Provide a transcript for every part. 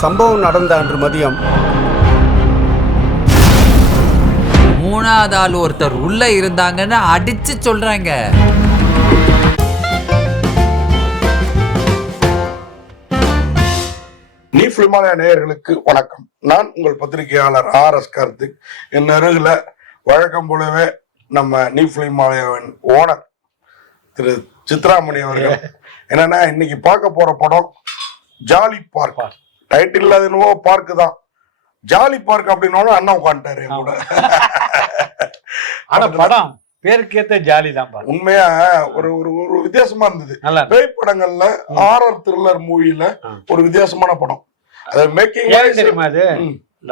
சம்பவம் நடந்த அன்று மதியம் மூணாவது ஆள் ஒருத்தர் உள்ள இருந்தாங்கன்னு அடிச்சு சொல்றாங்க. நீ ஃபிலிமாலயா நேயர்களுக்கு வணக்கம். நான் உங்கள் பத்திரிகையாளர் RS கார்த்திக். என் அருகில் வழக்கம் போலவே நம்ம நீ ஃபிலிமாலயாவின் ஓனர் திரு சித்ராமணி அவர்கள். என்னன்னா இன்னைக்கு பார்க்க போற படம் ஜாலி பார்க். டைட்டில் அது என்னவோ பார்க்கு தான், ஜாலி பார்க் அப்படின்னாலும் அண்ணன் உட்காந்துட்டாரு என் கூட. ஆனா படம் பேருக்கேத்த ஜாலி தான். உண்மையா ஒரு ஒரு ஒரு வித்தியாசமா இருந்தது. பேய் படங்கள்ல ஹாரர் த்ரில்லர் மூவில ஒரு வித்தியாசமான படம். அது மேக்கிங் தெரியுமா? அது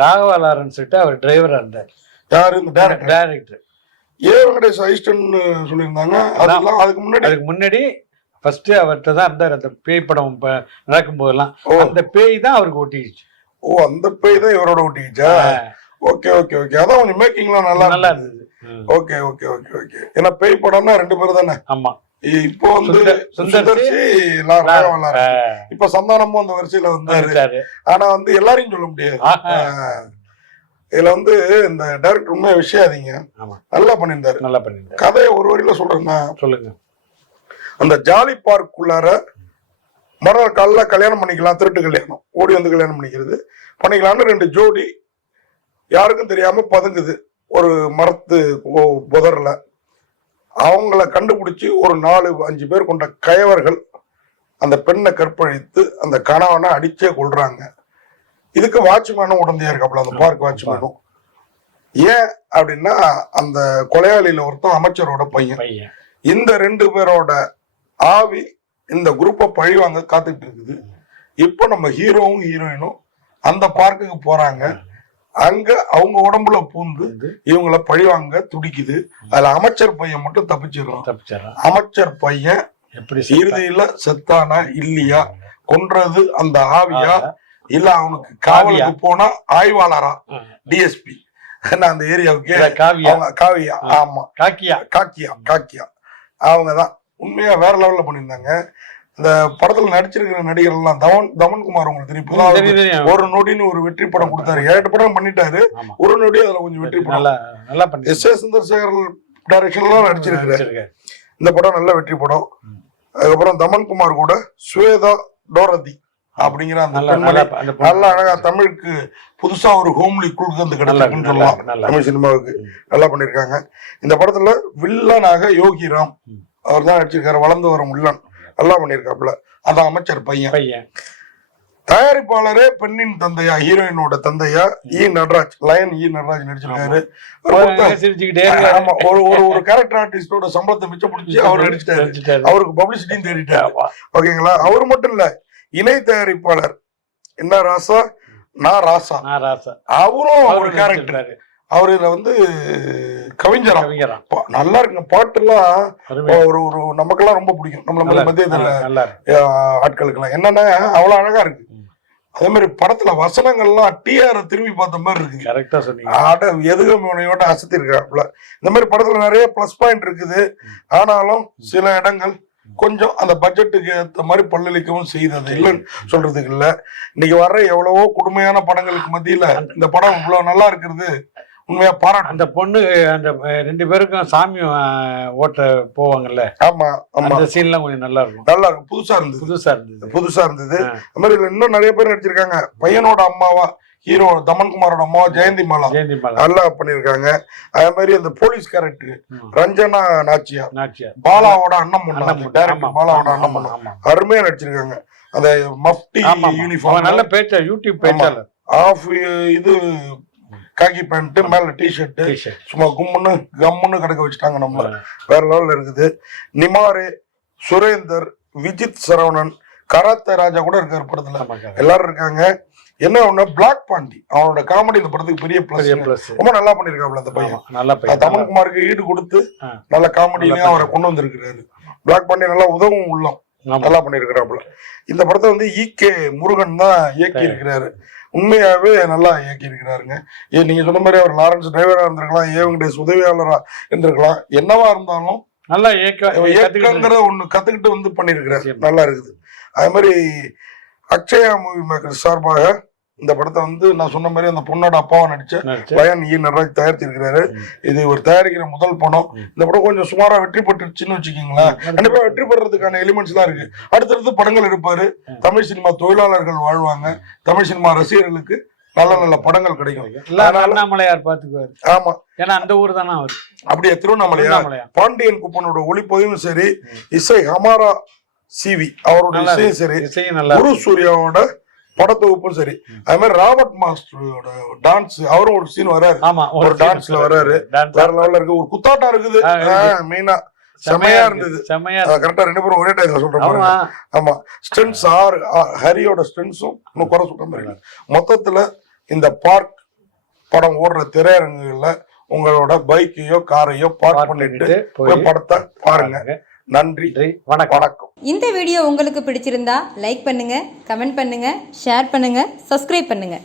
ராகவா லாரன்ஸ் அவர் டிரைவரா இருந்தார். யாரு? இந்த டைரக்டர் வெங்கடேஷ் ஐஸ்டன் சொல்லியிருந்தாங்க. அதெல்லாம் அதுக்கு முன்னாடி ஃபர்ஸ்ட் அவர்கிட்ட தான் இருந்தார். அந்த பேய் படம் நடக்கும் போதெல்லாம் அந்த பேய் தான் அவருக்கு ஒட்டிக்கிச்சு. ஓ, அந்த பேய் தான் இவரோட ஒட்டிக்கிச்சா? Okay okay okay. அதான் கொஞ்சம் மேக்கிங்லாம் நல்லா இருந்தது. Okay okay okay okay. ஏன்னா பேய் படம்னா 2 பேர் தானே. ஆமா. இப்போ வந்து சுந்தர்சி, இப்ப சந்தானமும் அந்த வரிசையில வந்தாரு. ஆனா வந்து எல்லாரையும் சொல்ல முடியாது. இதுல வந்து இந்த டைரக்டர் உண்மையா விஷயாதீங்க, நல்லா பண்ணியிருந்தாரு. கதையை ஒரு வரியில சொல்றேன்னா சொல்லுங்க. அந்த ஜாலி பார்க்குள்ளார மறுநாள் காலைல கல்யாணம் பண்ணிக்கலாம், திருட்டு கல்யாணம், ஓடி வந்து கல்யாணம் பண்ணிக்கலாம்னு 2 ஜோடி யாருக்கும் தெரியாம பதுங்குது ஒரு மரத்து புதர்ல. அவங்கள கண்டுபிடிச்சு ஒரு 4-5 பேர் கொண்ட கயவர்கள் அந்த பெண்ணை கற்பழித்து அந்த கணவனை அடிச்சே கொள்றாங்க. இதுக்கு வாட்ச்மேனும் உடந்தையா இருக்காப்புல, அந்த பார்க் வாட்ச்மேனும். ஏன் அப்படின்னா அந்த கொலையாளியில ஒருத்தன் அமைச்சரோட பையன். இந்த 2 பேரோட ஆவி இந்த குரூப்பை பழிவாங்க காத்துட்டு இருக்குது. இப்போ நம்ம ஹீரோவும் ஹீரோயினும் அந்த பார்க்குக்கு போறாங்க. அங்க அவங்க உடம்புல பூந்து இவங்கள பழிவாங்க துடிக்குது. அதுல அமைச்சர் பையன் மட்டும் தப்பிச்சிடறான். அமைச்சர் பையன் எப்படி இறுதியில செத்தானா இல்லையா, கொன்றது அந்த ஆவியா இல்ல அவனுக்கு காவலுக்கு போனா ஆய்வாளரா, டிஎஸ்பி அந்த ஏரியாவுக்கு காவியா, ஆமா காக்கியா அவங்கதான். உண்மையா வேற லெவல்ல பண்ணியிருந்தாங்க. இந்த படத்துல நடிச்சிருக்கிற நடிகர் எல்லாம் தமன்குமார் உங்களுக்கு தெரியும். ஒரு நொடின்னு ஒரு வெற்றி படம் கொடுத்தாரு. 7 படம் பண்ணிட்டாரு. ஒரு நொடி அதுல கொஞ்சம் வெற்றி படம். எஸ்.ஏ. சந்திரசேகர் டைரக்ஷன்லாம் நடிச்சிருக்காரு. இந்த படம் நல்ல வெற்றி படம். அதுக்கப்புறம் தமன்குமார் கூட ஸ்வேதா டோரதி அப்படிங்கிற அந்த பெண்மணி நல்லா அழகா தமிழுக்கு புதுசா ஒரு ஹோம்லி குழுக்கு கிடைச்சிருக்குன்னு சொல்லலாம். தமிழ் சினிமாவுக்கு நல்லா பண்ணிருக்காங்க. இந்த படத்துல வில்லனாக யோகிராம் அவர் தான் நடிச்சிருக்காரு. வளர்ந்து வரும் வில்லன் நல்லா பண்ணிருக்காப்புல. அதான் அமைச்சர் பையன். தயாரிப்பாளரே பெண்ணின் தந்தையா, ஹீரோயினோட தந்தையா நடராஜ், லயன் நடராஜ் நடிச்சிருக்காரு. ஒரு கேரக்டர் ஆர்டிஸ்டோட சம்பளத்தை மிச்சம் பிடிச்சி அவர் நடிச்சிட்டாரு. அவருக்கு பப்ளிசிட்டியும் தேடிட்டாரு. ஓகேங்களா? அவர் மட்டும் இல்ல, இணை தயாரிப்பாளர் என்ன ராசா, நான் ராசா, அவரும் ஒரு கேரக்டர். அவரு இதுல வந்து கவிஞரா நல்லா இருக்குங்க. பாட்டு எல்லாம் ஒரு நமக்கெல்லாம் ரொம்ப பிடிக்கும். நம்மள மத்தியத்துல ஆட்களுக்கு எல்லாம் என்னன்னா அவ்வளவு அழகா இருக்கு. அதே மாதிரி படத்துல வசனங்கள்லாம் டிஆர் திரும்பி பார்த்த மாதிரி இருக்கு. எதுகமையோட அசத்தி இருக்காப்புல. இந்த மாதிரி படத்துல நிறைய பிளஸ் பாயிண்ட் இருக்குது. ஆனாலும் சில இடங்கள் கொஞ்சம் அந்த பட்ஜெட்டுக்கு ஏற்ற மாதிரி பல்லளிக்கவும் செய்தது இல்லைன்னு சொல்றதுக்கு இல்ல. இன்னைக்கு வர்ற எவ்வளவோ கொடுமையான படங்களுக்கு மத்தியில இந்த படம் இவ்வளவு நல்லா இருக்கிறது உண்மையா பாராட்டு. அந்த பொண்ணு அந்த 2 பேருக்கும் சாமி ஓட்ட போவாங்கல்ல, ஆமா ஆமா, அந்த சீன்லாம் கொஞ்சம் நல்லா இருக்கும். புதுசா இருந்தது. அது மாதிரி இன்னும் நிறைய பேர் நடிச்சிருக்காங்க. பையனோட அம்மாவா ஹீரோ தமன்குமாரோட அம்மாவா ஜெயந்தி மாலா நல்லா பண்ணிருக்காங்க. அதே மாதிரி அந்த போலீஸ் கேரக்டர் ரஞ்சனா நாச்சியார், பாலாவோட அண்ணன் பொண்ணு, டைரக்டர் பாலாவோட அண்ணன் பொண்ணு அருமையா நடிச்சிருக்காங்க. அந்த மஃப்டி யூனிஃபார்ம் நல்ல பேச்சா, யூடியூப் பேச்சாளர், ஆஃப் இது காக்கி பேண்ட் மேல டிஷர்ட் சும்மா கம்முன்னு கிடக்க வச்சுட்டாங்க. நம்ம வேற லெவல்ல இருக்குது. நிமாரே, சுரேந்தர், விஜித் சரவணன், கராத்தே ராஜா கூட இருக்காரு படத்துல. எல்லாரும் இருக்காங்க. என்ன ஒண்ணு, பிளாக் பாண்டி அவனோட காமெடி இந்த படத்துக்கு பெரிய பிளஸ். ரொம்ப நல்லா பண்ணிருக்காப்ல அந்த பையன். தமன்குமாருக்கு ஈடு கொடுத்து நல்ல காமெடியிலையும் அவரை கொண்டு வந்திருக்கிறாரு. பிளாக் பாண்டி நல்லா உதவும் உள்ளம் நல்லா பண்ணிருக்கிறாப்புல. இந்த படத்தை வந்து ஈகே முருகன் தான் இயக்கி இருக்கிறாரு. உண்மையாவே நல்லா இயக்கி இருக்கிறாருங்க. நீங்க சொன்ன மாதிரி அவர் லாரன்ஸ் டிரைவரா இருந்திருக்கலாம், வெங்கடேஷ் உதவியாளரா இருந்திருக்கலாம். என்னவா இருந்தாலும் நல்லா இயக்கங்கிறத ஒண்ணு கத்துக்கிட்டு வந்து பண்ணிருக்கிறாரு. நல்லா இருக்குது. அது மாதிரி அக்ஷயா மூவி மேக்கர் சார்பாக இந்த படத்தை வந்து நான் சொன்ன மாதிரி அந்த பொண்ணோட அப்பாவை நடிச்ச நடிச்சு. லயன் இ நடராஜ் தயாரித்து இருக்கிறாரு. இது ஒரு தயாரிக்கிற முதல் படம். இந்த படம் கொஞ்சம் சுமாரா வெற்றி பெற்றுச்சுன்னு வச்சுக்கீங்களேன். கண்டிப்பா வெற்றி பெறதுக்கான எலிமெண்ட்ஸ் தான் இருக்கு. அடுத்தடுத்து படங்கள் எடுப்பாரு. தமிழ் சினிமா தொழிலாளர்கள் வாழ்வாங்க. தமிழ் சினிமா ரசிகர்களுக்கு நல்ல நல்ல படங்கள் கிடைக்கும். அண்ணாமலையார் பாத்துக்குவாரு. ஆமா, ஏன்னா அந்த ஊர் தானே அவரு. அப்படியே திருவண்ணாமலையா பாண்டியன் குப்பனோட ஒளிப்பதிவும் சரி, இசை ஹமாரா சிவி அவரோட இசையும் சரி, இசையும் நல்லா குரு சூர்யாவோட படத்தொகுப்பும் சரி, அது மாதிரி ராபர்ட் மாஸ்டரோட டான்ஸ் அவரும் ஒரு சீன் வராரு. ஆமா, ஒரு டான்ஸ்ல வராரு. வேற லெவல்ல இருக்கு. ஒரு குத்தாட்டம் இருக்குது மெயினா. செமையா இருந்தது. கரெக்டா 2 பேரும் ஒரே டைம்ல சொல்றோம். ஆமா, ஸ்டென்ஸ் ஹரியோட ஸ்டென்ஸும் இன்னும் குறை சொல்ற மாதிரி. மொத்தத்துல இந்த பார்க் படம் ஓடுற திரையரங்குகள்ல உங்களோட பைக்கையோ காரையோ பார்க் பண்ணிட்டு போய் படத்தை பாருங்க. நன்றி, வணக்கம். இந்த வீடியோ உங்களுக்கு பிடிச்சிருந்தா லைக் பண்ணுங்க, கமெண்ட் பண்ணுங்க, ஷேர் பண்ணுங்க, சப்ஸ்கிரைப் பண்ணுங்க.